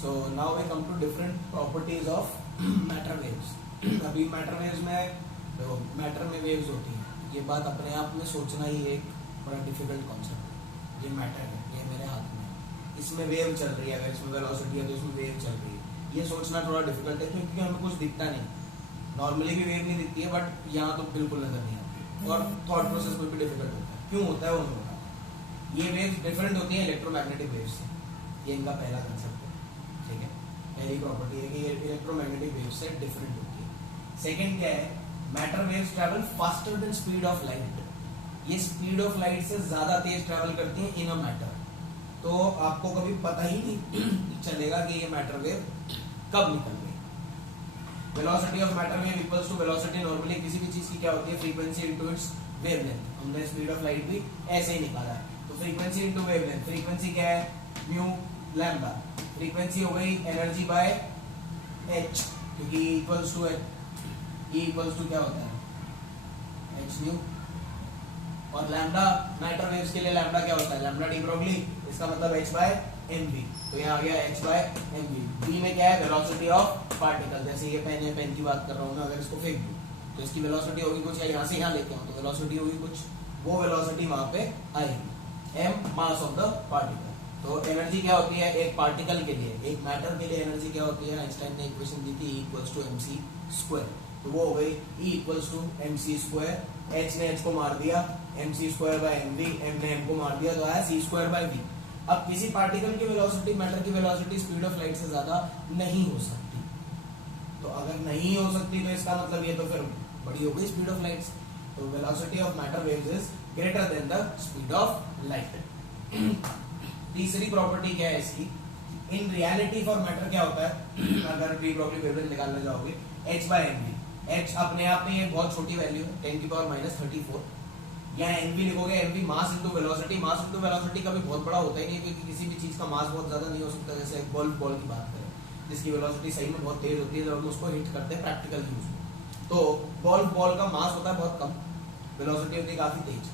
So now we come to different properties of matter waves. अभी matter waves में matter में waves होती हैं, ये बात अपने आप में सोचना ही एक बड़ा डिफिकल्ट कॉन्सेप्ट है. ये मैटर है, ये मेरे हाथ में है, इसमें वेव चल रही है, अगर इसमें वेलोसिटी है तो इसमें वेव चल रही है. ये सोचना थोड़ा डिफिकल्ट है क्योंकि हमें कुछ दिखता नहीं. नॉर्मली भी वेव नहीं दिखती है, बट यहाँ तो बिल्कुल नजर नहीं आती और थॉट प्रोसेस में भी डिफिकल्ट होता है. क्यों होता है वो नहीं होता. ये वेव्स डिफरेंट होती है इलेक्ट्रोमैग्नेटिक वेव्स से. ये इनका पहला कंसेप्ट है. ठीक है, पहली प्रॉपर्टी है कि ये इलेक्ट्रोमैग्नेटिक वेव्स से डिफरेंट होती है. सेकंड क्या है, matter waves travel faster than speed of light. ये स्पीड ऑफ लाइट से ज्यादा तेज ट्रैवल करती है इन अ मैटर. तो आपको कभी पता ही नहीं चलेगा कि ये मैटर वेव कब निकल गई. Velocity of matter wave equals to velocity normally किसी भी चीज की क्या होती है, फ्रीक्वेंसी इनटू इट्स वेवलेंथ. हमने स्पीड ऑफ लाइट भी ऐसे ही निकाला है. तो फ्रीक्वेंसी इनटू वेवलेंथ, फ्रीक्वेंसी क्या है, म्यू लैम्डा. फ्रीक्वेंसी हो गई एनर्जी बाय एच, क्योंकि equals to E equals to क्या होता है, एच न्यू. और लैम्डा मैटर वेव्स के लिए लैम्डा क्या होता है, लैम्डा डी ब्रोगली, इसका मतलब h बाय mv. तो यहाँ आ गया h बाय mv. v में क्या है, वेलोसिटी ऑफ पार्टिकल. जैसे ये पेन है, पेन की बात कर रहा हूँ मैं, अगर इसको फेंक दूँ तो इसकी वेलोसिटी होगी कुछ, या यहाँ से यहाँ लेके आऊँ तो वेलोसिटी होगी कुछ, वो वेलोसिटी वहां पे आएगी. m mass of the particle. तो एनर्जी क्या होती है एक पार्टिकल के लिए, एक मैटर के लिए एनर्जी क्या होती है, आइंस्टाइन ने इक्वेशन दी थी, E equals to mc square. तो वो हो गई E equals to mc square. h ने h को मार दिया, mc square by mv, m ने m को मार दिया, तो आया c स्क्वायर बाय v. अब किसी पार्टिकल की वेलोसिटी मैटर की वेलोसिटी स्पीड ऑफ लाइट से ज्यादा नहीं हो सकती. तो अगर नहीं हो सकती तो इसका मतलब ये तो फिर बड़ी हो गई स्पीड ऑफ लाइट. तो velocity of matter waves is greater than the speed of light. तीसरी प्रॉपर्टी क्या है इसकी, इन रियलिटी फॉर मैटर क्या होता है, अगर डी ब्रोगली वेवलेंथ निकालने जाओगे, h बाय mv. h अपने आप में ये बहुत छोटी वैल्यू है, 10 की पावर -34. यहाँ mv लिखोगे, mv मास इनटू वेलोसिटी. मास इनटू वेलोसिटी कभी बहुत बड़ा होता ही नहीं, क्योंकि किसी भी चीज का मास बहुत ज्यादा नहीं हो सकता. जैसे एक बॉल की बात करें, जिसकी वेलोसिटी सही में बहुत तेज होती है जब हम उसको हिट करते हैं प्रैक्टिकल यूज में. तो बॉल का मास होता है बहुत कम, वेलोसिटी होती है काफी तेज.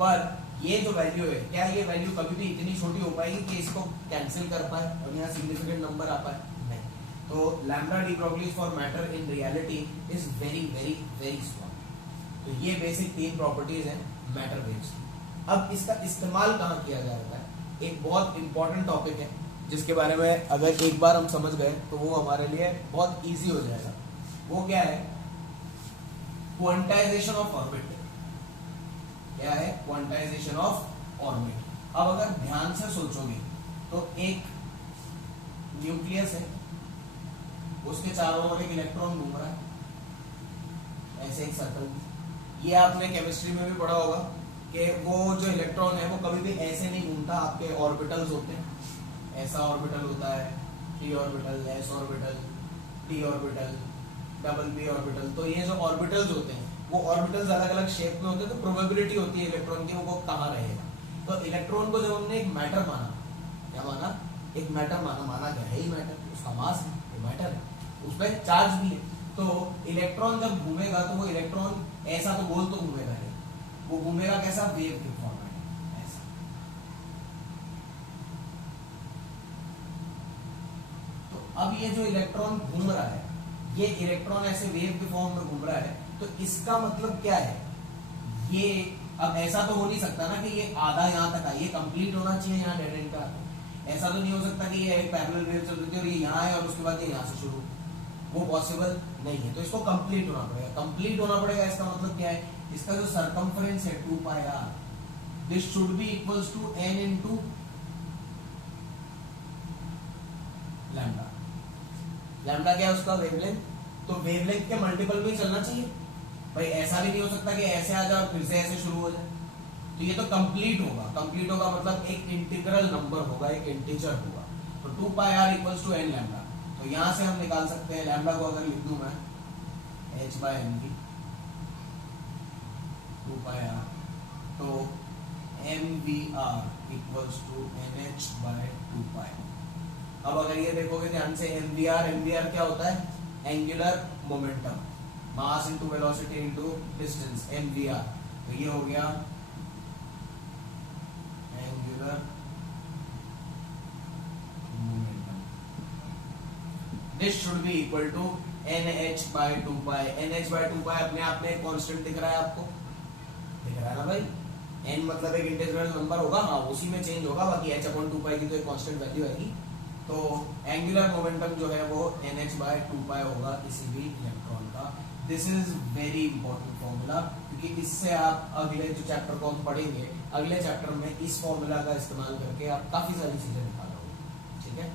पर ये जो वैल्यू है, क्या ये वैल्यू कभी भी इतनी छोटी हो पाएगी कि इसको कैंसिल कर पाए और यहाँ सिग्निफिकेंट नंबर आ पाए? नहीं. तो lambda de Broglie for matter in reality is very very very small. तो ये बेसिक तीन प्रॉपर्टीज हैं मैटर वेव्स की. अब इसका इस्तेमाल कहाँ किया जाता है, एक बहुत इंपॉर्टेंट टॉपिक है जिसके बारे में अगर एक बार हम समझ गए तो वो हमारे लिए बहुत ईजी हो जाएगा. वो क्या है, क्वांटाइजेशन ऑफ ऑर्बिट. क्या है, क्वांटाइजेशन ऑफ ऑर्बिट. अब अगर ध्यान से सोचोगे तो एक न्यूक्लियस है, उसके चारों ओर एक इलेक्ट्रॉन घूम रहा है, ऐसे एक सर्कल. ये आपने केमिस्ट्री में भी पढ़ा होगा कि वो जो इलेक्ट्रॉन है वो कभी भी ऐसे नहीं घूमता. आपके ऑर्बिटल्स होते हैं, ऐसा ऑर्बिटल होता है, p orbital, s orbital, d orbital, double p orbital. तो ये जो ऑर्बिटल्स होते हैं वो ऑर्बिटल्स अलग अलग शेप में होते हैं. तो प्रोबेबिलिटी होती है इलेक्ट्रॉन की वो कहाँ रहेगा. तो इलेक्ट्रॉन को जब हमने एक मैटर माना, क्या माना, एक मैटर माना गया है ही मैटर, उसका मास है, वो मैटर है, उसमें चार्ज भी है. तो इलेक्ट्रॉन जब घूमेगा तो वो इलेक्ट्रॉन ऐसा तो गोल तो घूमेगा नहीं, वो घूमेगा कैसा, वेव के फॉर्म में ऐसा. तो अब ये जो इलेक्ट्रॉन घूम रहा है, ये इलेक्ट्रॉन ऐसे वेव के फॉर्म में घूम रहा है. तो इसका मतलब क्या है, ये अब ऐसा तो हो नहीं सकता ना कि ये आधा यहाँ तक है, ये कंप्लीट होना चाहिए यहाँ डेड एंड का. ऐसा तो नहीं हो सकता कि ये एक पैरेलल वेव चल रही है और ये यहाँ है और उसके बाद ये यहाँ से शुरू, वो पॉसिबल नहीं है. तो इसको कंप्लीट होना पड़ेगा. कंप्लीट होना पड़ेगा इसका मतलब क्या है, इसका जो सरकमफरेंस है 2πr, this should be equals to n into lambda. Lambda क्या है उसका, वेवलेंथ. तो वेवलेंथ के मल्टीपल में चलना चाहिए भाई. ऐसा भी नहीं हो सकता कि ऐसे आ जाए और फिर से ऐसे शुरू हो जाए. तो ये तो कंप्लीट होगा. कंप्लीट होगा मतलब एक इंटीग्रल नंबर होगा, एक इंटीजर होगा. तो 2πr equals to n lambda. तो यहां से हम निकाल सकते हैं लैम्डा को, अगर लिख दूं मैं h बाय mv 2πr, तो mvr equals to nh by 2π. अब अगर ये देखोगे ध्यान से, mvr क्या होता है, angular momentum, mass into velocity into distance, mvr. तो ये हो गया angular momentum. This should be equal to NH by 2 pi. NH by 2 pi अपने आप में एक कांस्टेंट दिख रहा है आपको, दिख रहा है ना भाई। n मतलब एक इंटीग्रल नंबर होगा, हाँ उसी में चेंज होगा, बाकी h अपॉन 2 पाई की तो एक कांस्टेंट वैल्यू आएगी। तो एंगुलर मोमेंटम जो है वो NH बाय 2 पाई होगा किसी भी इलेक्ट्रॉन का। This is very important formula, क्योंकि इससे आप अगले जो चैप्टर को हम पढ़ेंगे, अगले चैप्टर में इस फॉर्मूला का इस्तेमाल करके आप काफी सारी चीजें निकालोगे, ठीक है।